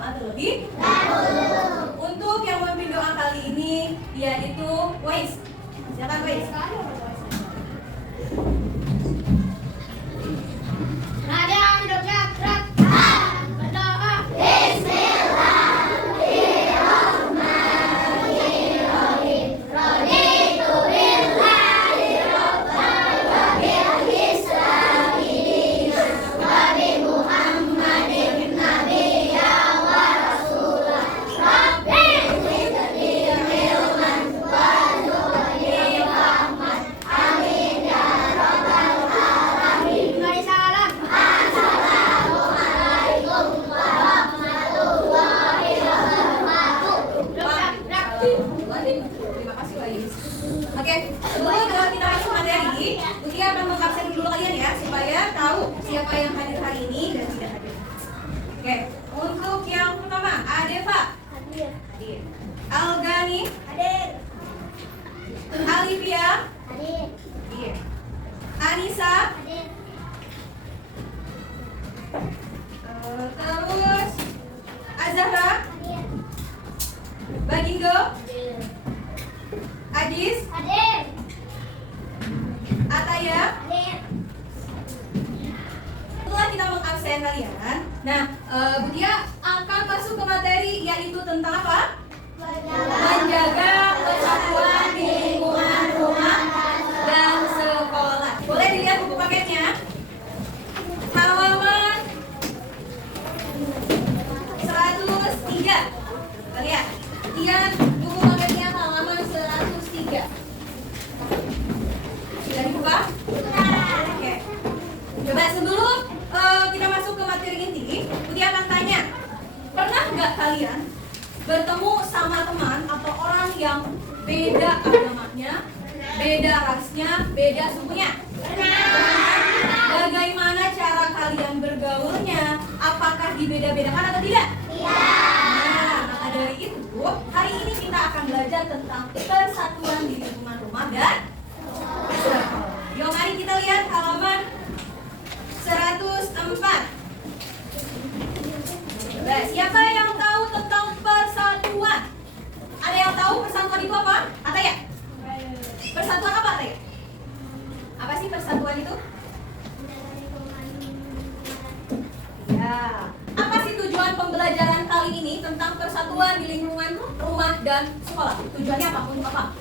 doa terlebih dahulu. Untuk yang memimpin doa kali ini yaitu Wais. Silakan Wais. Terima kasih Wais. Oke, sebelum kita masuk materi, Utia akan mengabsen dulu kalian ya, supaya tahu siapa yang hadir hari ini dan tidak hadir. Oke, untuk yang pertama, Adeva. Hadir. Algani. Hadir. Alivia. Hadir. Anissa. Hadir. Terus Azahra. Hadir. Bagingo. Hadir. Adis. Hadir. Ataya. Hadir. Setelah kita mengabsen kalian, nah Budia akan masuk ke materi yaitu tentang apa? Menjaga persatuan di lingkungan rumah dan sekolah. Boleh dilihat buku paketnya? Halaman 103. Lihat, lihat buku paketnya halaman 103. Sudah dibuka? Oke. Coba sebelum kita masuk ke materi inti, Putih akan tanya, pernah nggak kalian bertemu sama teman atau orang yang beda agamanya, beda rasnya, beda sukunya? Bagaimana cara kalian bergaulnya? Apakah dibeda-bedakan atau tidak? Nah, maka dari itu, hari ini kita akan belajar tentang persatuan di lingkungan rumah dan sekolah. Yuk, mari kita lihat halaman 104. Nah, siapa yang tahu tentang persatuan? Ada yang tahu persatuan itu apa? Ataya? Persatuan apa, Ataya? Apa sih persatuan itu? Ya. Apa sih tujuan pembelajaran kali ini tentang persatuan di lingkungan rumah dan sekolah? Tujuannya apa? Untuk apa?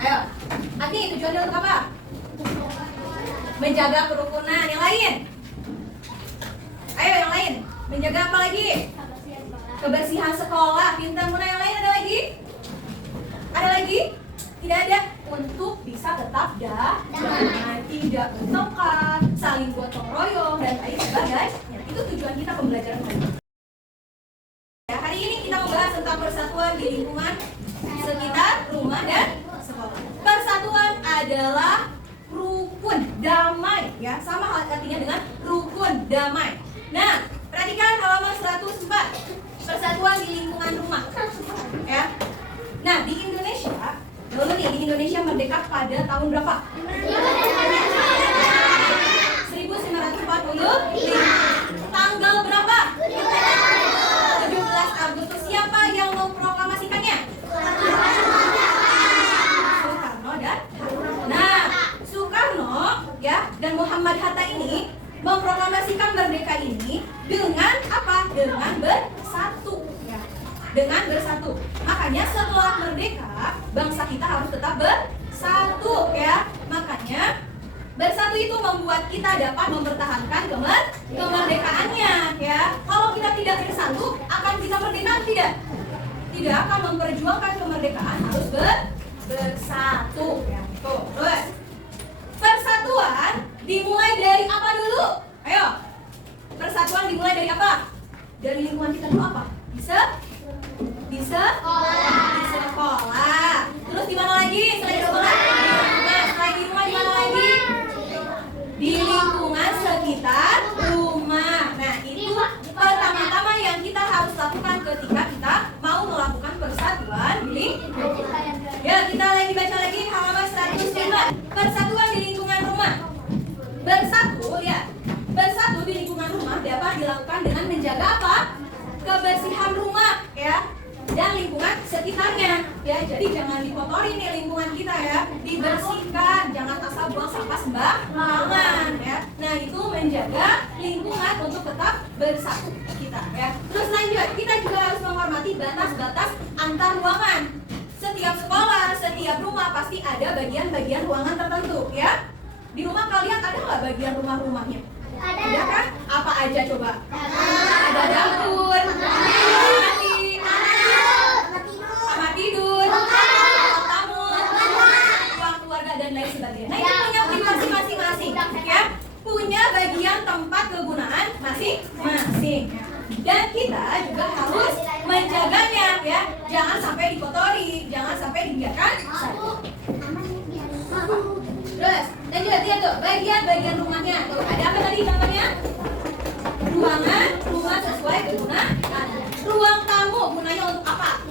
Ayo. Ati, tujuannya untuk apa? Menjaga kerukunan. Yang lain? Ayo, yang lain. Menjaga apa lagi? Kebersihan sekolah. Pintar Muna. Yang lain ada lagi? Ada lagi? Tidak ada. Untuk bisa tetap damai, tidak bertengkar, saling gotong royong dan lain sebagainya. Itu tujuan kita pembelajaran hari ini. Ya, hari ini kita membahas tentang persatuan di lingkungan sekitar rumah dan sekolah. Persatuan adalah rukun damai, ya, sama artinya dengan rukun damai. Nah, perhatikan halaman 104. Persatuan di lingkungan rumah. Ya. Nah, di Indonesia, dulu nih, di Indonesia merdeka pada tahun berapa? 1945. Tanggal berapa? 17 Agustus. Siapa yang memproklamasikannya? Soekarno dan Soekarno, ya, dan Muhammad Hatta ini memproklamasikan merdeka ini dengan apa? Dengan bersatu, ya. Dengan bersatu. Makanya setelah merdeka, bangsa kita harus tetap bersatu, ya. Makanya bersatu itu membuat kita dapat mempertahankan kemerdekaannya, ya. Kalau kita tidak bersatu, akan bisa merdeka tidak? Tidak akan memperjuangkan kemerdekaan, harus bersatu, ya. Tuh, terus. Persatuan dimulai dari apa dulu? Ayo. Persatuan dimulai dari apa? Dari lingkungan kita dulu apa? Bisa sekolah. Di sekolah. Terus di mana lagi? Selain sekolah? Nah, selain di rumah di mana lagi? Di lingkungan sekitar rumah. Nah, itu pertama-tama yang kita harus lakukan ketika kita mau melakukan persatuan di lingkungan. Ya, kita lagi baca lagi halaman 105. Persatuan di lingkungan rumah. Bersatu, ya. Bersatu di lingkungan rumah dapat dilakukan dengan menjaga apa? Kebersihan Jadi jangan dikotori nih lingkungan kita ya, dibersihkan, jangan asal buang sampah sembarangan ya. Nah itu menjaga lingkungan untuk tetap bersatu kita ya. Terus lanjut, kita juga harus menghormati batas-batas antar ruangan. Setiap sekolah, setiap rumah pasti ada bagian-bagian ruangan tertentu ya. Di rumah kalian ada nggak bagian rumahnya? Ada kan? Apa aja coba? Ada dapur, mandi, kamar tidur, ruang tamu, ruang keluarga dan lain sebagainya. Nah itu punya privasi masing-masing ya. Punya bagian tempat kegunaan masing-masing. Dan kita juga harus menjaganya ya. Jangan sampai dikotori, jangan sampai dibiarkan saja. Terus, lanjut lihat tuh, bagian-bagian rumahnya. Tuh, ada apa tadi contohnya? Ruangan, rumah sesuai kegunaan. Ruang tamu, gunanya untuk apa?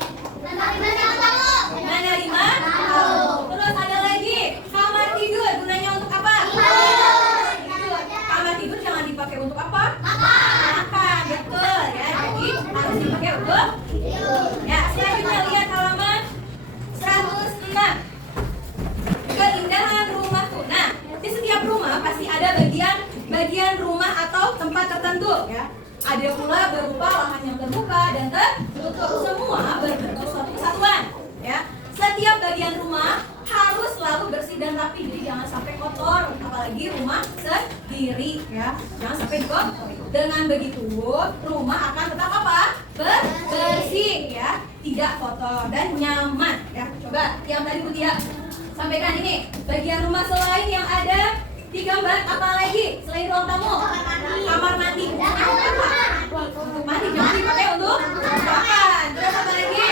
Menerima tamu. Terus ada lagi, kamar tidur, gunanya untuk apa? Tidur. Kamar tidur jangan dipakai untuk apa? Makan, betul ya. Jadi harus dipakai untuk tidur. Ya, selanjutnya lihat halaman 106. Keindahan rumahku. Nah, di setiap rumah pasti ada bagian rumah atau tempat tertentu ya. Ada pula berupa lahan yang terbuka dan tertutup, semua berbentuk suatu kesatuan ya. Setiap bagian rumah harus selalu bersih dan rapi, jadi jangan sampai kotor, apalagi rumah sendiri ya. Jangan sampai kotor. Dengan begitu rumah akan tetap apa? Bersih ya, tidak kotor dan nyaman ya. Coba yang tadi Mutia sampaikan ini, bagian rumah selain yang ada di gambar apa lagi selain ruang tamu? Kamar mandi. Untuk mandi, jangan dipakai untuk makan. Terus apa lagi?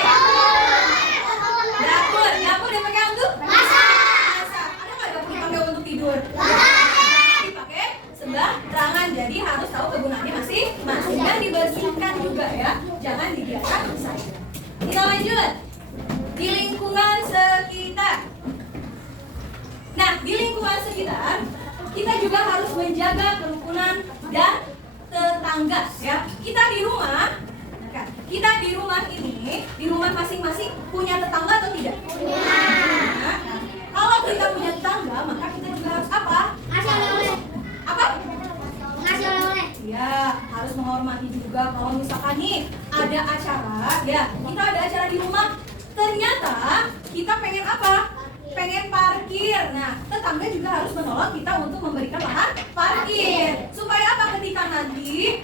Dapur dipakai untuk masak. Ada nggak dapur dipakai untuk tidur? Dipakai sembarangan. Jadi harus tahu kegunaannya masing-masing dan dibersihkan juga ya. Jangan dibiarkan saja. Kita lanjut di lingkungan sekitar. Nah, di lingkungan sekitar kita juga harus menjaga kerukunan dan tetangga ya. Kita di rumah ini, di rumah masing-masing punya tetangga atau tidak? Punya. Nah, kalau kita punya tetangga, maka kita juga harus apa? Ngasih oleh-oleh. Apa? Ngasih oleh-oleh. Ya, harus menghormati juga. Kalau misalkan nih ada acara, ya kita ada acara di rumah, ternyata kita pengen apa? Pengen parkir. Nah, tetangga juga harus menolong kita untuk memberikan lahan parkir. Supaya apa? Ketika nanti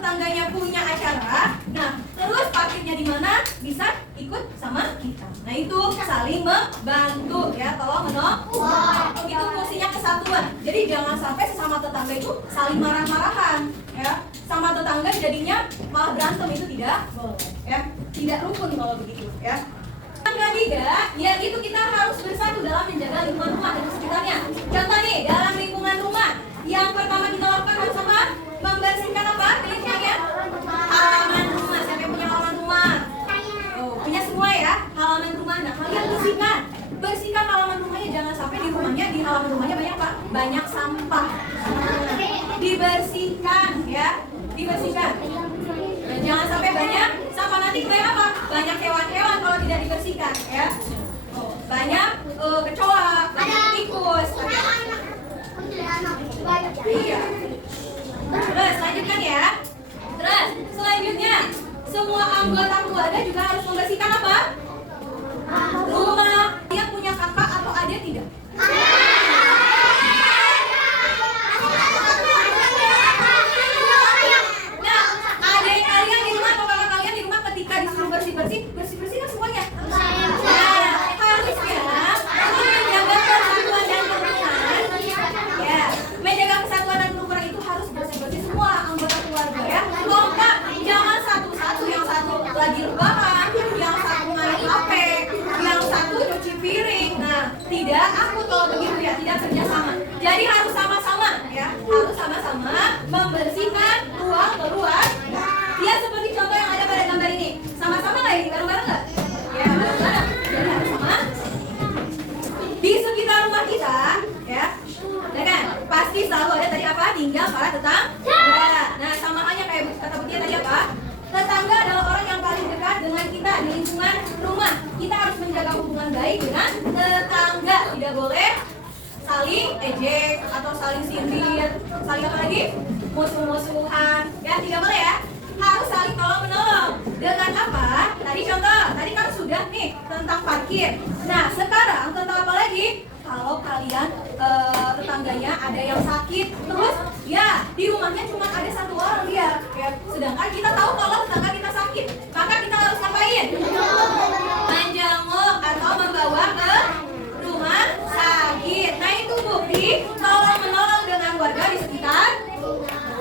tetangganya punya acara, nah terus parkirnya di mana bisa ikut sama kita. Nah itu saling membantu ya, tolong menolong. Itu fungsinya kesatuan. Jadi jangan sampai sesama tetangga itu saling marah-marahan ya. Sama tetangga jadinya malah berantem, itu tidak boleh ya. Tidak rukun kalau begitu ya. Yang ketiga, yaitu kita harus bersatu dalam menjaga lingkungan rumah dan sekitarnya. Contoh nih, dalam lingkungan rumah, yang pertama kita lakukan harus apa? Membersihkan apa? Pilihnya halaman rumah. Siapa yang punya halaman rumah? Oh, punya semua ya halaman rumah. Nah, kalian bersihkan halaman rumahnya. Jangan sampai di halaman rumahnya banyak apa? Banyak sampah. Dibersihkan ya, dibersihkan. Nah, jangan sampai banyak sampah, nanti kebanyakan apa? Banyak hewan-hewan kalau tidak dibersihkan ya. Oh, banyak kecoa, banyak tikus. Iya. Terus lanjutkan ya. Terus selanjutnya semua anggota keluarga juga harus membersihkan apa? Rumah. Dia punya kakak atau adik tidak? Nah, adik kalian di rumah atau kakak kalian di rumah ketika disuruh bersih-bersih kan semuanya? Nah, harusnya menjaga persatuan dan kerukunan. Ya, menjaga kesatuan dan kerukunan itu harus bersih-bersih semua anggota keluarga ya. Kompak, jangan satu-satu, yang satu lagi rebahan, yang satu main HP, yang satu cuci piring. Nah, tidak aku kalau begitu ya, tidak kerjasama. Jadi harus sama-sama ya, harus sama-sama membersihkan ruang keluarga. Ya seperti contoh yang ada pada gambar ini. Sama-sama nggak ini? Bareng-bareng nggak? Ya bareng-bareng. Jadi harus sama. Di sekitar rumah kita, ya kan? Pasti selalu ada tadi apa? Tinggal para tetangga. Nah, sama halnya kayak kata Butia tadi apa? Tetangga adalah orang yang paling dekat dengan kita di lingkungan mengejek atau saling sindir, saling apa lagi? Musuh-musuhan. Ya, tidak boleh ya. Harus saling tolong menolong. Dengan apa? Tadi contoh, tadi kan sudah nih tentang parkir. Nah, sekarang tentang apa lagi? Kalau kalian tetangganya ada yang sakit, terus ya di rumahnya cuma ada satu orang dia, ya. Sedangkan kita tahu kalau tetangga kita sakit, maka kita harus ngapain? Menjenguk atau membawa ke rumah sakit. Nah, itu bukti tolong menolong dengan warga di sekitar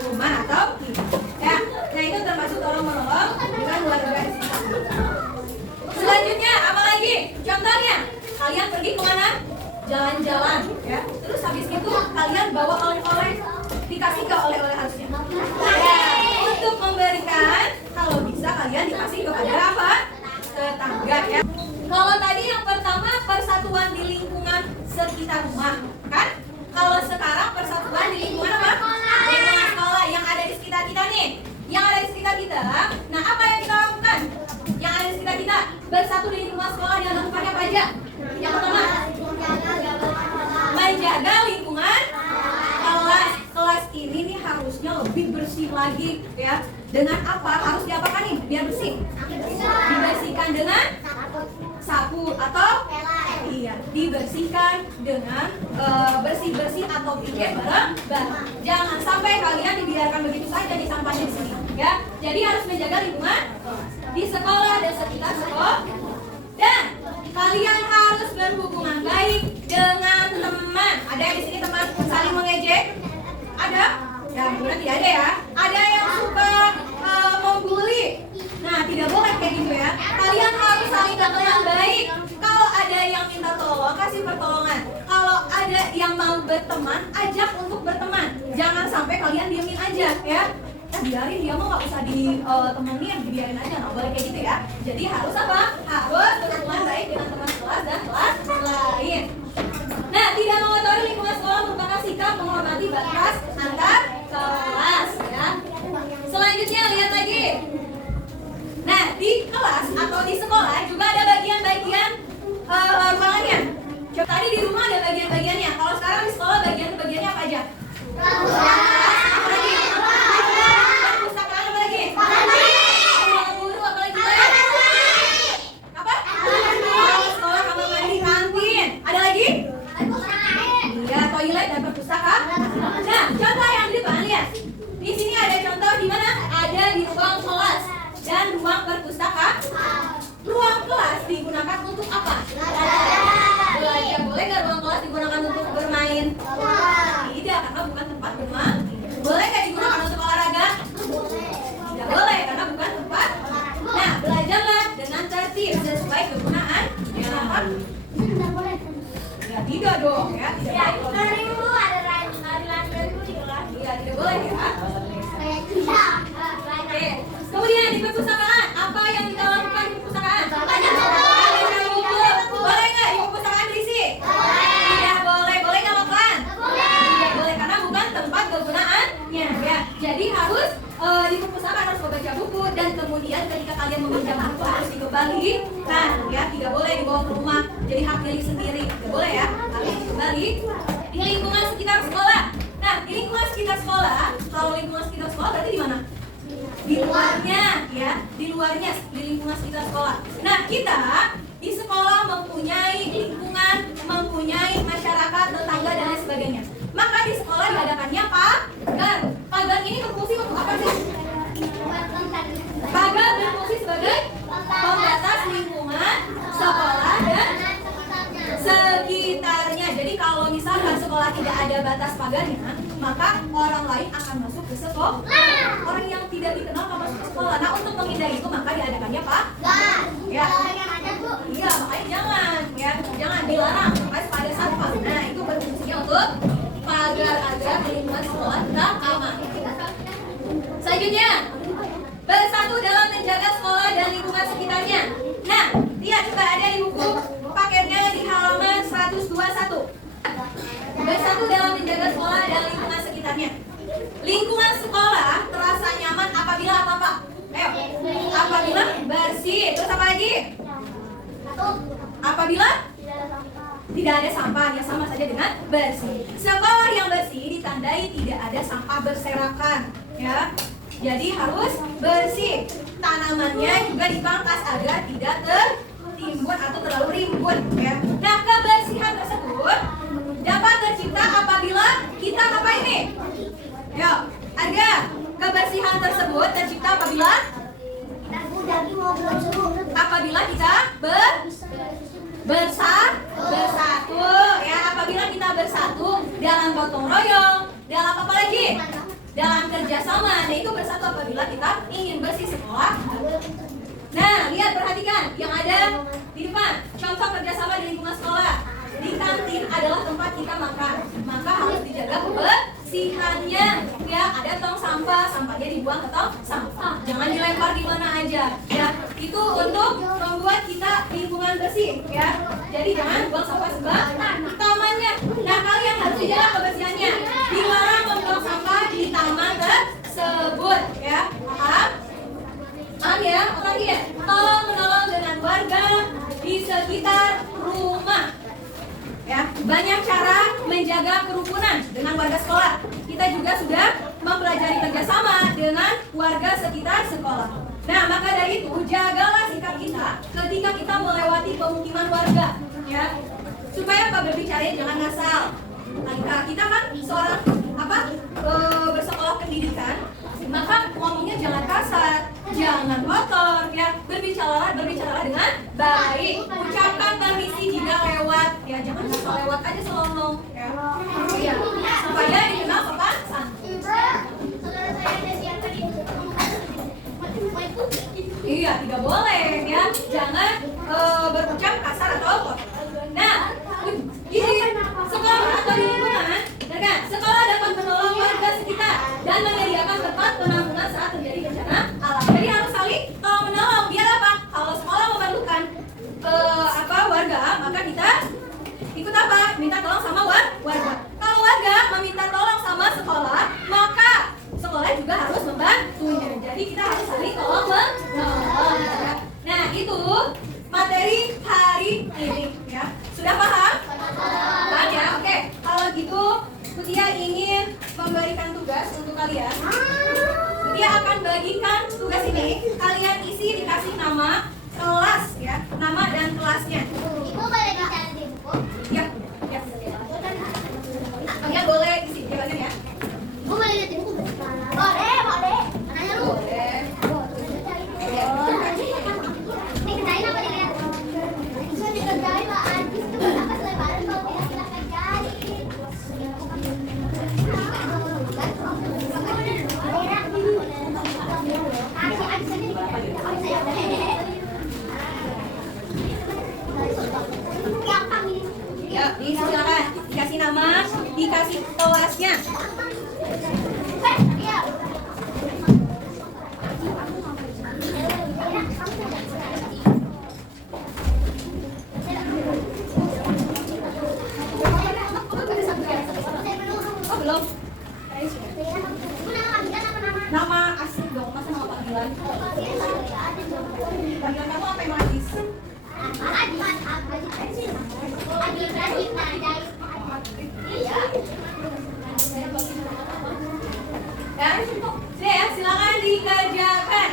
rumah atau ya. Nah, itu termasuk tolong menolong dengan warga di sekitar. Selanjutnya apa lagi? Contohnya, kalian pergi kemana? Jalan-jalan, ya. Terus habis itu kalian bawa oleh-oleh, dikasih ke oleh-oleh harusnya. Ya, untuk memberikan, kalau bisa kalian dikasih kepada apa? Tetangga, ya. Kalau tadi yang pertama persatuan di lingkungan sekitar rumah, kan? Kalau sekarang persatuan di lingkungan apa? Lingkungan sekolah yang ada di sekitar kita nih. Yang ada di sekitar kita. Nah, apa yang kita lakukan? Yang ada di sekitar kita bersatu di lingkungan sekolah yang lakukannya apa aja? Yang pertama, menjaga lingkungan kelas. Kelas ini nih harusnya lebih bersih lagi, ya. Dengan apa? Harus diapakan nih biar bersih? Dibersihkan dengan sapu atau iya, dibersihkan dengan bersih-bersih atau bikin barang. Jangan sampai kalian dibiarkan begitu saja di sampahnya di sini, ya. Jadi harus menjaga lingkungan di sekolah dan sekitar sekolah. Dan kalian harus berhubungan baik dengan teman. Ada di sini teman saling mengejek? Ada? Ya, kemudian tidak ada ya. Ada yang suka membuli. Nah, tidak boleh kayak gitu ya. Kalian harus saling berteman baik. Kalau ada yang minta tolong, kasih pertolongan. Kalau ada yang mau berteman, ajak untuk berteman. Jangan sampai kalian diemin aja, ya. Biarin dia mau nggak usah ditemenin, dibiarin aja, nggak boleh kayak gitu ya. Jadi harus apa? Harus berhubungan baik dengan teman kelas dan kelas lain. Nah, tidak mengotori lingkungan sekolah merupakan sikap menghormati batas antar kelas, ya. Selanjutnya lihat lagi. Nah, di kelas atau di sekolah juga ada bagian-bagian ruangannya. Coba tadi di rumah ada bagian-bagiannya. Kalau sekarang di sekolah bagian-bagiannya apa aja? Apa lagi? Perpustakaan apa lagi? Ruang guru apa lagi? Apa? Kalau sekolah kamar mandi, kantin. Ada lagi? Iya, toilet dan perpustakaan. Nah, contoh yang di depan lihat. Di sini ada contoh di mana? Ada di ruang kelas dan ruang perpustakaan. Ruang kelas digunakan untuk apa? Belajar. Boleh nggak ruang kelas digunakan untuk bermain? Tidak, karena bukan tempat bermain. Boleh nggak digunakan untuk olahraga? Tidak boleh, karena bukan tempat. Nah, belajarlah dengan tertib sesuai kegunaan. Dengan apa? Ya, tidak dong, ya. Tidak boleh. Iya, tidak boleh ya. Oke. Kemudian di perpustakaan, apa yang kita lakukan di perpustakaan? Baca buku. Boleh nggak di perpustakaan berisi? Tidak boleh. Boleh nggak makan? Tidak boleh, karena bukan tempat kegunaannya, ya. Jadi harus di perpustakaan harus membaca buku, dan kemudian ketika kalian meminjam buku harus dikembali. Nah, ya, tidak boleh dibawa ke rumah jadi hak milik sendiri. Tidak boleh ya, harus dikembali. Di lingkungan sekitar sekolah. Nah, di lingkungan sekitar sekolah, kalau lingkungan sekitar sekolah berarti di mana? Di luarnya, ya, di luarnya, di lingkungan sekitar sekolah. Nah, kita di sekolah mempunyai lingkungan, mempunyai masyarakat, tetangga, dan lain sebagainya. Maka di sekolah diadakannya pagar. Pagar ini berfungsi untuk apa sih? Pagar berfungsi sebagai pembatas lingkungan sekolah dan sekitarnya. Jadi kalau misalkan sekolah tidak ada batas pagarnya, maka orang lain akan masuk ke sekolah. Orang yang tidak dikenal akan masuk ke sekolah. Nah, untuk menghindari itu maka diadakannya pagar. Ya. Iya, makanya jangan dilarang. Makanya pada satpam. Nah, itu berfungsinya untuk pagar agar lingkungan sekolah tetap aman. Selanjutnya, bersatu dalam menjaga sekolah dan lingkungan sekitarnya. Nah, lihat coba ada di buku paketnya di halaman 121. Bersatu dalam menjaga sekolah dan lingkungan sekitarnya. Lingkungan sekolah terasa nyaman apabila apa? Ayo. Apabila bersih. Terus apa lagi? Apabila tidak ada sampah, yang sama saja dengan bersih. Sekolah yang bersih ditandai tidak ada sampah berserakan, ya. Jadi harus bersih. Tanamannya juga dipangkas agar tidak tertimbun atau terlalu rimbun, ya. Nah, kebersihan tersebut dapat tercipta apabila kita apa ini? Yuk, ada kebersihan tersebut tercipta apabila kita bersatu, ya. Apabila kita bersatu dalam gotong royong, dalam apa lagi? Dalam kerjasama. Nah, itu bersatu apabila kita ingin bersih sekolah. Nah, lihat, perhatikan yang ada di depan. Contoh kerjasama di lingkungan sekolah. Di kantin adalah tempat kita makan, maka harus dijaga kebersihannya, ya. Ada tong sampah, sampahnya dibuang ke tong sampah, jangan dilempar di mana aja, ya. Itu untuk membuat kita lingkungan bersih, ya. Jadi jangan buang sampah sembarangan. Nah, kalian harus dijaga kebersihannya. Dilarang membuang sampah di taman tersebut, ya. Paham? Paham ya? Oke ya. Tolong menolong dengan warga di sekitar rumah. Ya, banyak cara menjaga kerukunan dengan warga sekolah. Kita juga sudah mempelajari kerjasama dengan warga sekitar sekolah. Nah, maka dari itu jagalah sikap kita ketika kita melewati pemukiman warga, ya, supaya apa, berbicara jangan ngasal. Nah, kita kan seorang bersekolah pendidikan, maka ngomongnya jangan kasar, jangan kotor, ya. Berbicaralah dengan baik. Ucapkan permisi jika lewat, ya. Jangan asal lewat aja selonong, ya. Ya, supaya dikenal sopan santun. Iya, tidak boleh, ya. Jangan berucap kasar atau kotor. Nah, di sekolah atau di lingkungan, kan, sekolah dapat menolong warga sekitar dan menyediakan tempat penampungan saat terjadi bencana alam. Jadi harus saling tolong menolong. Biar apa? Kalau sekolah memerlukan warga, maka kita ikut apa? Minta tolong sama warga. Kalau warga meminta tolong sama sekolah, maka sekolah juga harus membantunya. Jadi kita harus saling tolong menolong. Nah, itu materi hari ini, ya. Sudah paham? Paham ya? Oke. Kalau gitu Kutia ingin memberikan tugas untuk kalian. Kutia akan bagikan tugas ini. Kalian isi, dikasih nama, kelas, ya, nama dan kelasnya. Ibu boleh bicara di buku? Ya, ya. Kalian boleh isi jawabannya, ya. Ibu boleh lihat di buku? Boleh. Nanya lu. Boleh. Ini kerjain apa dilihat? Bisa dikerjain lah, Anjis tuh kenapa selebaran kalau tidak kita kerjain? Ya, silakan dikasih nama, dikasih kelasnya. Oh, belum. Nama asli dong, masa nama panggilan? Panggilan kamu apa yang Adis? Ya, sudah ya, silakan dikerjakan.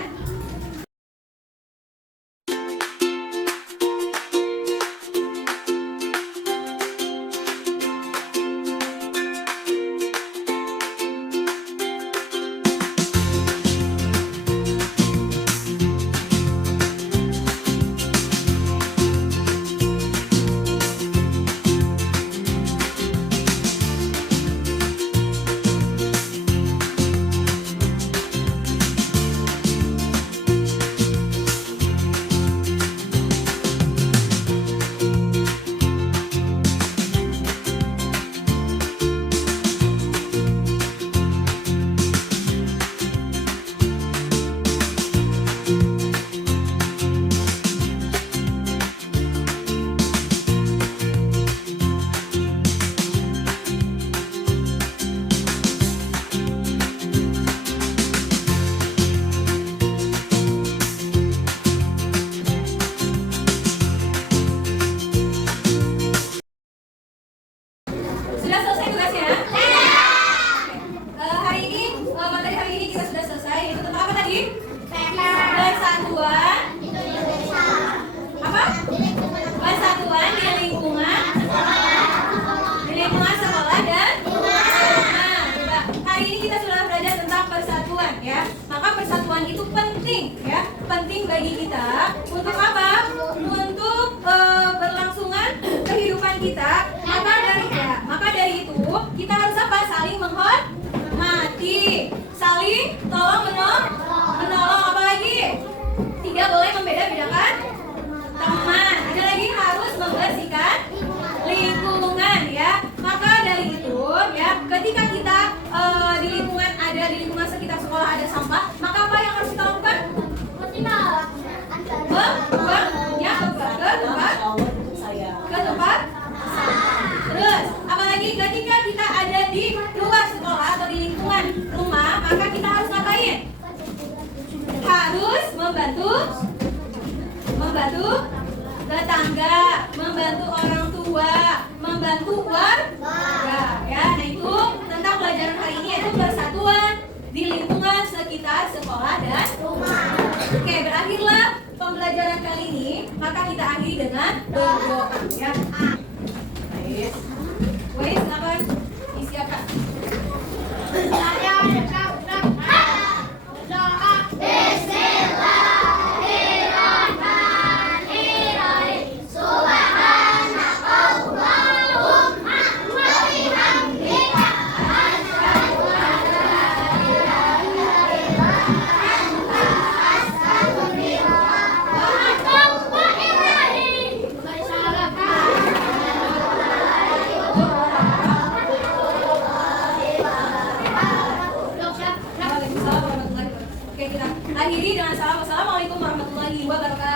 persatuan itu penting ya, penting bagi kita untuk apa? Untuk berlangsungan kehidupan kita. Maka dari itu kita harus apa? Saling menghormati, saling tolong menolong. Apa lagi? Tidak boleh membeda-bedakan teman. Ada lagi harus membersihkan lingkungan ya. Maka dari itu ya, ketika kita di lingkungan sekitar sekolah ada sampah, maka apa yang harus kita lakukan? Membuangnya ke tempat. Terus, apalagi ketika kita ada di luar sekolah atau di lingkungan rumah, maka kita harus ngapain? Harus membantu tetangga, membantu orang tua, membantu warga ya. Nah itu tentang pelajaran hari ini, yaitu persatuan di lingkungan sekitar sekolah dan rumah. Oke, berakhirlah pembelajaran kali ini, maka kita akhiri dengan berdoa ya. Wes, silakan disiapkan. Oke, kita akhiri dengan salam. Wassalamualaikum warahmatullahi wabarakatuh.